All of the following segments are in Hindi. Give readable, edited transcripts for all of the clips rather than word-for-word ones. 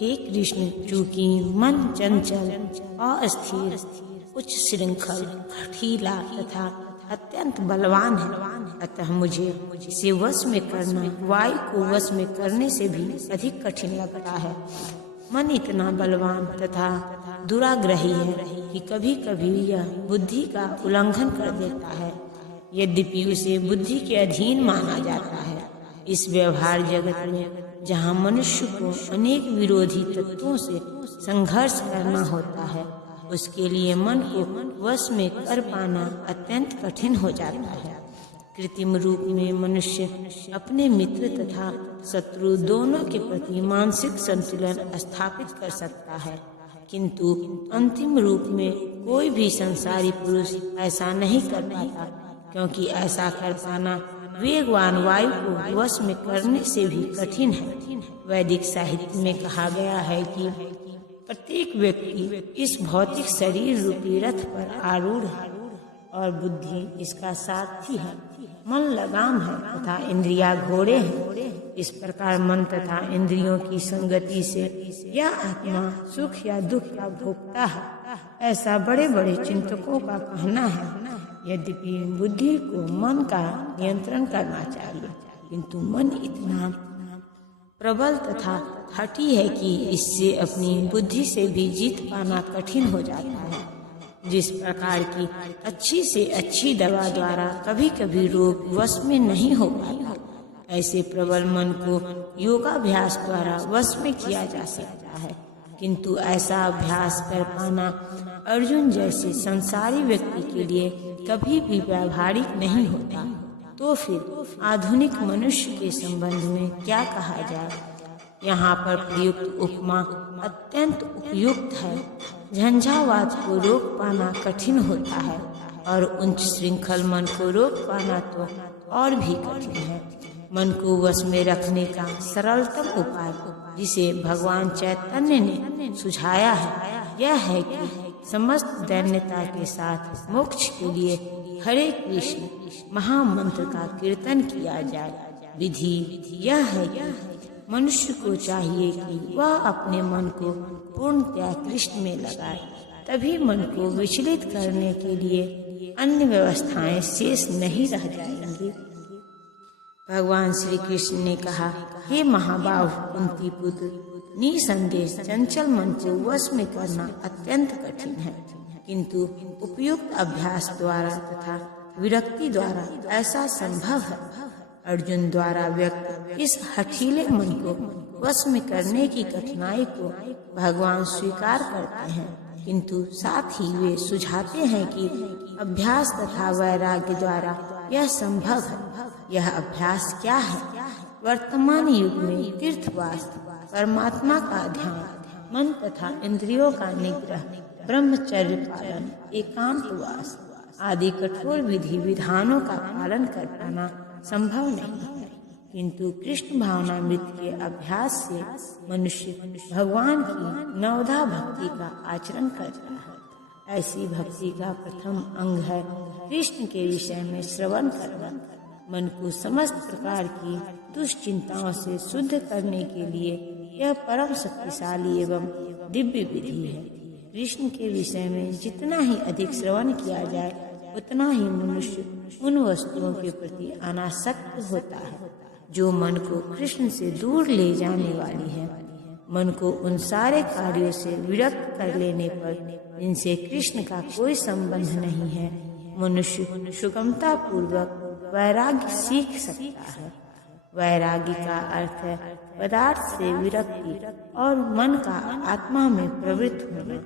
हे कृष्ण, चूंकि मन चंचल, अस्थिर, उच्च श्रृंखल, हठीला तथा अत्यंत बलवान है, अतः मुझे इसे वश में करना वायु को वश में करने से भी अधिक कठिन लगता है। मन इतना बलवान तथा दुराग्रही है कि कभी कभी यह बुद्धि का उल्लंघन कर देता है, यद्यपि उसे बुद्धि के अधीन माना जाता है। इस व्यवहार जगत में जहाँ मनुष्य को अनेक विरोधी तत्वों से संघर्ष करना होता है, उसके लिए मन को वश में कर पाना अत्यंत कठिन हो जाता है। कृत्रिम रूप में मनुष्य अपने मित्र तथा शत्रु दोनों के प्रति मानसिक संतुलन स्थापित कर सकता है, किंतु अंतिम रूप में कोई भी संसारी पुरुष ऐसा नहीं कर पाता, क्योंकि ऐसा कर पाना वेगवान वायु को वश में करने से भी कठिन है। वैदिक साहित्य में कहा गया है कि प्रत्येक व्यक्ति इस भौतिक शरीर रूपी रथ पर आरूढ़ है और बुद्धि इसका सारथी है। मन लगाम है तथा इंद्रियां घोड़े हैं। इस प्रकार मन तथा इंद्रियों की संगति से यह आत्मा सुख या दुख का भोगता है, ऐसा बड़े बड़े चिंतकों का कहना है। यद्यपि बुद्धि को मन का नियंत्रण करना चाहिए, किंतु मन इतना प्रबल तथा हठी है कि इससे अपनी बुद्धि से भी जीत पाना कठिन हो जाता है। जिस प्रकार की अच्छी से अच्छी दवा द्वारा कभी कभी रोग वश में नहीं हो पाता, ऐसे प्रबल मन को योगाभ्यास द्वारा वश में किया जा सकता है, किंतु ऐसा अभ्यास कर पाना अर्जुन जैसे संसारी व्यक्ति के लिए कभी भी व्यावहारिक नहीं होता। तो फिर आधुनिक मनुष्य के संबंध में क्या कहा जाए। यहाँ पर प्रयुक्त उपमा अत्यंत उपयुक्त है। झंझावात को रोक पाना कठिन होता है और उच्च श्रृंखल मन को रोक पाना तो और भी कठिन है। मन को वश में रखने का सरलतम उपाय जिसे भगवान चैतन्य ने सुझाया है, यह है कि समस्त दैन्यता के साथ मोक्ष के लिए हरे कृष्ण महामंत्र का कीर्तन किया जाए। विधि यह है कि मनुष्य को चाहिए कि वह अपने मन को पूर्णतया कृष्ण में लगाए, तभी मन को विचलित करने के लिए अन्य व्यवस्थाएं शेष नहीं रह जाएंगी। भगवान श्री कृष्ण ने कहा, हे महाबाहु कुंती पुत्र, निसंदेह चंचल मन को वश में करना अत्यंत कठिन है, किंतु उपयुक्त अभ्यास द्वारा तथा विरक्ति द्वारा ऐसा संभव है। अर्जुन द्वारा व्यक्त इस हठीले मन को वश में करने की कठिनाई को भगवान स्वीकार करते हैं, किंतु साथ ही वे सुझाते हैं कि अभ्यास तथा वैराग्य द्वारा यह संभव है। यह अभ्यास क्या है? वर्तमान युग में तीर्थवास, परमात्मा का ध्यान, मन तथा इंद्रियों का निग्रह, ब्रह्मचर्य पालन, एकांतवास आदि कठोर विधि विधानों का पालन कर पाना संभव नहीं है, किंतु कृष्ण भावनामृत के अभ्यास से मनुष्य भगवान की नवधा भक्ति का आचरण करता है। ऐसी भक्ति का प्रथम अंग है कृष्ण के विषय में श्रवण करना। मन को समस्त प्रकार की दुश्चिंताओं से शुद्ध करने के लिए यह परम शक्तिशाली एवं दिव्य विधि है। कृष्ण के विषय में जितना ही अधिक श्रवण किया जाए, उतना ही मनुष्य उन वस्तुओं के प्रति अनासक्त होता है जो मन को कृष्ण से दूर ले जाने वाली है। मन को उन सारे कार्यों से विरक्त कर लेने पर इनसे कृष्ण का कोई संबंध नहीं है, मनुष्य सुगमता पूर्वक वैराग्य सीख सकता है। वैराग्य का अर्थ है पदार्थ से विरक्ति और मन का आत्मा में प्रवृत्त होना।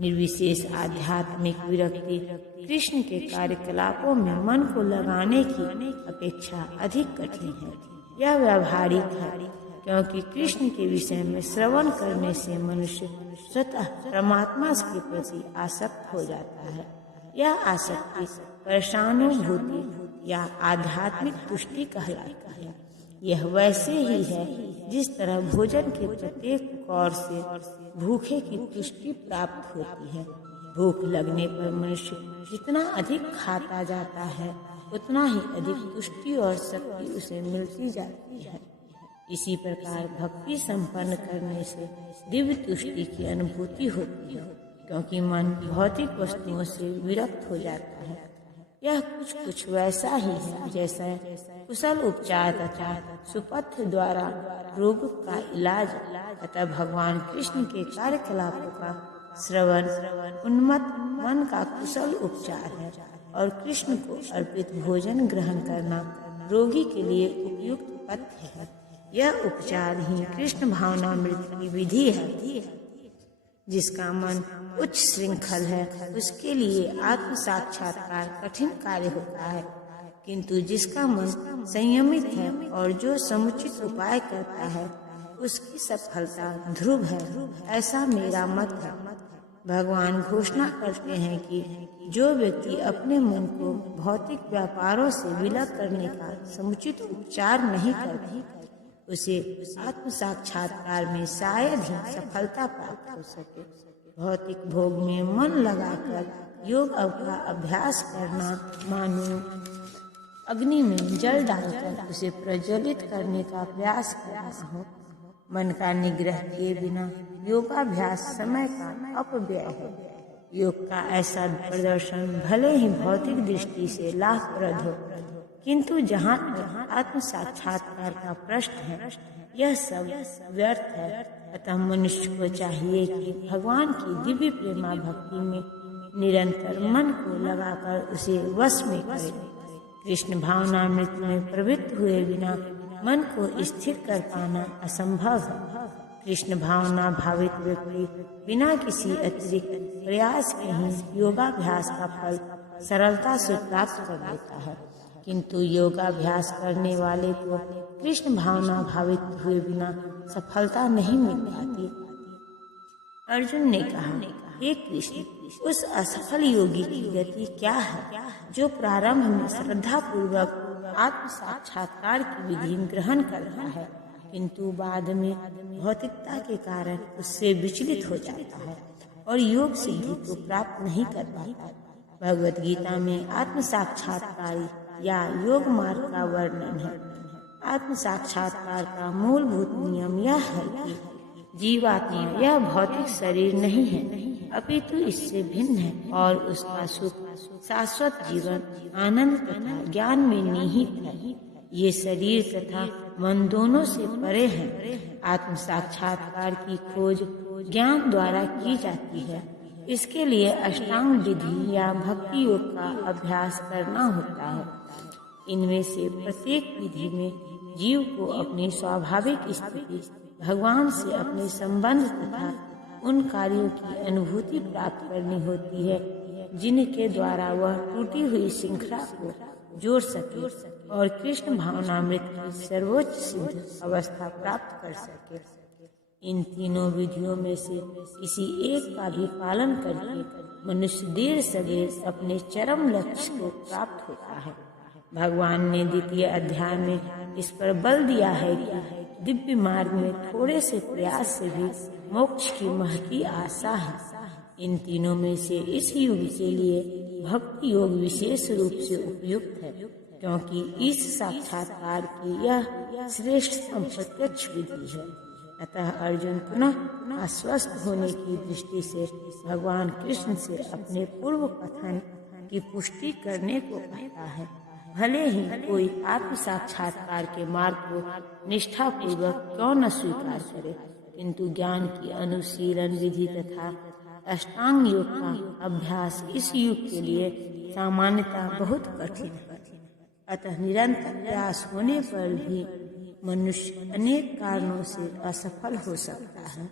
निर्विशेष आध्यात्मिक विरक्ति कृष्ण के कार्यकलापों में मन को लगाने की अपेक्षा अधिक कठिन है। यह व्यावहारिक है, क्योंकि कृष्ण के विषय में श्रवण करने से मनुष्य स्वतः परमात्मा के प्रति आसक्त हो जाता है। यह आसक्ति परेशानुभूति या आध्यात्मिक तुष्टि कहलाती है। यह वैसे ही है जिस तरह भोजन के प्रत्येक कौर से भूखे की तुष्टि प्राप्त होती है। भूख लगने पर मनुष्य जितना अधिक खाता जाता है, उतना ही अधिक तुष्टि और शक्ति उसे मिलती जाती है। इसी प्रकार भक्ति संपन्न करने से दिव्य तुष्टि की अनुभूति होती है, क्योंकि मन भौतिक वस्तुओं से विरक्त हो जाता है। यह कुछ वैसा ही है जैसा कुशल उपचार तथा सुपथ द्वारा रोग का इलाज। अतः भगवान कृष्ण के कार्यकलापों का श्रवण उन्मत्त मन का कुशल उपचार है और कृष्ण को अर्पित भोजन ग्रहण करना रोगी के लिए उपयुक्त पथ्य है। यह उपचार ही कृष्ण भावनामृत की विधि है। जिसका मन उच्च श्रृंखल है उसके लिए आत्म साक्षात्कार कठिन कार्य होता है, किंतु जिसका मन संयमित है और जो समुचित उपाय करता है उसकी सफलता ध्रुव है, ऐसा मेरा मत है। भगवान घोषणा करते हैं कि जो व्यक्ति अपने मन को भौतिक व्यापारों से विलग करने का समुचित उपचार नहीं करता उसे आत्म साक्षात्कार में शायद ही सफलता प्राप्त हो सके। भौतिक भोग में मन लगाकर योग का अभ्यास करना मानो अग्नि में जल डालकर उसे प्रज्वलित करने का प्रयास करना हो। मन का निग्रह किए बिना योगाभ्यास समय का अपव्यय है। योग का ऐसा प्रदर्शन भले ही भौतिक दृष्टि से लाभप्रद हो, किंतु जहाँ तक आत्म साक्षात्कार का प्रश्न है यह सब व्यर्थ है। अतः मनुष्य को चाहिए कि भगवान की दिव्य प्रेमा भक्ति में निरंतर मन को लगाकर उसे वश में करे। कृष्ण भावनामृत में प्रवृत्त हुए बिना मन को स्थिर कर पाना असंभव है। कृष्ण भावना भावित व्यक्ति बिना किसी अतिरिक्त प्रयास के ही योगाभ्यास का फल सरलता से प्राप्त कर लेता है, किंतु योगाभ्यास करने वाले को कृष्ण भावना भावित हुए बिना सफलता नहीं मिल पाती। अर्जुन ने कहा, हे कृष्ण, उस असफल योगी की गति क्या है जो प्रारंभ में श्रद्धा पूर्वक आत्म साक्षात्कार की विधि ग्रहण करता है, किंतु बाद में भौतिकता के कारण उससे विचलित हो जाता है और योग सिद्धि को प्राप्त नहीं कर पाता। भगवत गीता में आत्म साक्षात्कारी या योग मार्ग का वर्णन है। आत्म साक्षात्कार का मूलभूत नियम यह है कि जीवात्मा यह भौतिक शरीर नहीं है, अपितु इससे भिन्न है और उसका सुख शाश्वत जीवन आनंद तथा ज्ञान में निहित है। ये शरीर तथा मन दोनों से परे है। आत्म साक्षात्कार की खोज ज्ञान द्वारा की जाती है। इसके लिए अष्टांग विधि या भक्ति योग का अभ्यास करना होता है। इनमें से प्रत्येक विधि में जीव को अपनी स्वाभाविक स्थिति भगवान से अपने संबंध तथा उन कार्यों की अनुभूति प्राप्त करनी होती है जिनके द्वारा वह टूटी हुई श्रृंखला को जोड़ सके और कृष्ण भावनामृत की सर्वोच्च सिद्ध अवस्था प्राप्त कर सके। इन तीनों विधियों में से किसी एक का भी पालन करके मनुष्य देर सवेर अपने चरम लक्ष्य को प्राप्त होता है। भगवान ने द्वितीय अध्याय में इस पर बल दिया है कि दिव्य मार्ग में थोड़े से प्रयास से भी मोक्ष की महती आशा है। इन तीनों में से इस युग के लिए भक्ति योग विशेष रूप से उपयुक्त है, क्योंकि इस साक्षात्कार की यह श्रेष्ठतम प्रत्यक्ष विधि है। अतः अर्जुन पुनः आश्वस्त होने की दृष्टि से भगवान कृष्ण से अपने पूर्व कथन की पुष्टि करने को कहता है। भले ही कोई आत्म साक्षात्कार के मार्ग को निष्ठा पूर्वक क्यों न स्वीकार करे, किंतु ज्ञान की अनुशीलन विधि तथा अष्टांग योग का अभ्यास इस युग के लिए सामान्यतः बहुत कठिन है। अतः निरंतर प्रयास होने पर भी मनुष्य अनेक कारणों से असफल हो सकता है।